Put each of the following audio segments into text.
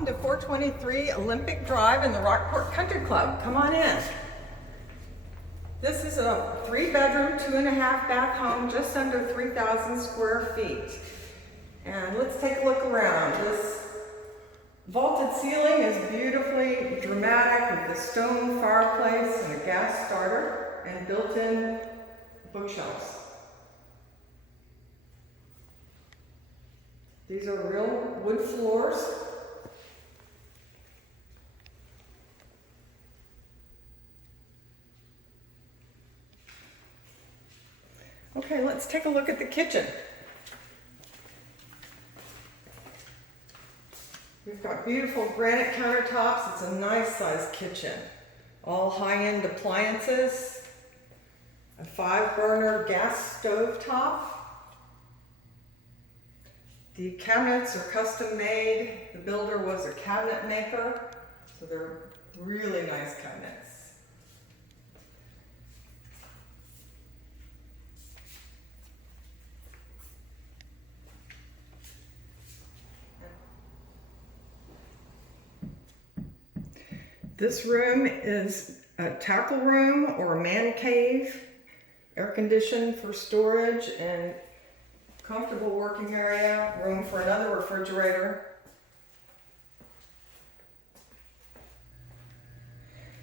Welcome to 423 Olympic Drive in the Rockport Country Club. Come on in. This is a 3-bedroom, 2.5-bath home, just under 3,000 square feet. And let's take a look around. This vaulted ceiling is beautifully dramatic with a stone fireplace and a gas starter and built-in bookshelves. These are real wood floors. Okay, let's take a look at the kitchen. We've got beautiful granite countertops. It's a nice sized kitchen. All high-end appliances. A 5-burner gas stove top. The cabinets are custom made. The builder was a cabinet maker, so they're really nice cabinets. This room is a tackle room or a man cave, air conditioned for storage and comfortable working area, room for another refrigerator.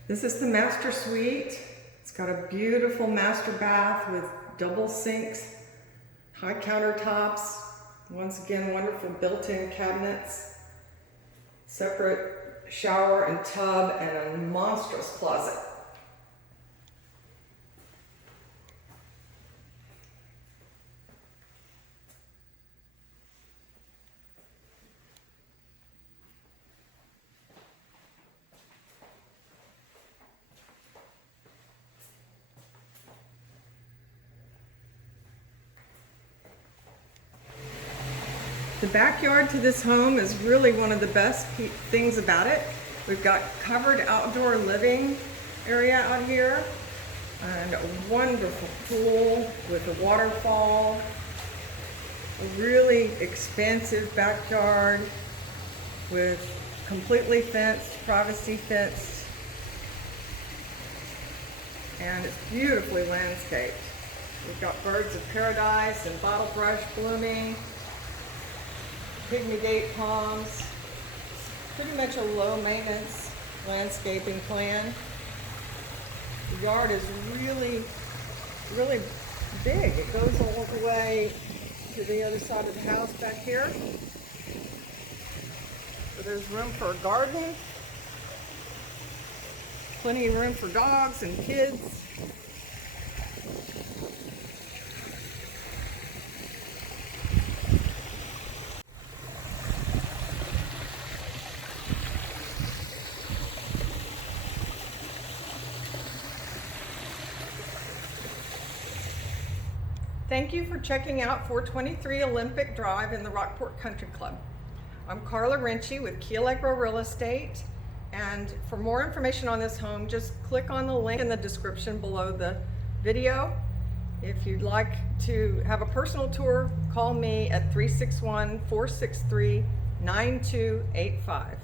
This is the master suite. It's got a beautiful master bath with double sinks, high countertops, once again wonderful built-in cabinets, separate shower and tub, and a monstrous closet. The backyard to this home is really one of the best things about it. We've got covered outdoor living area out here and a wonderful pool with a waterfall, a really expansive backyard with completely fenced, privacy fenced, and it's beautifully landscaped. We've got birds of paradise and bottle brush blooming, pygmy date palms. Pretty much a low maintenance landscaping plan. The yard is really big. It goes all the way to the other side of the house back here. So there's room for a garden, plenty of room for dogs and kids. Thank you for checking out 423 Olympic Drive in the Rockport Country Club. I'm Carla Rinche with Allegro Real Estate, and for more information on this home, just click on the link in the description below the video. If you'd like to have a personal tour, call me at 361-463-9285.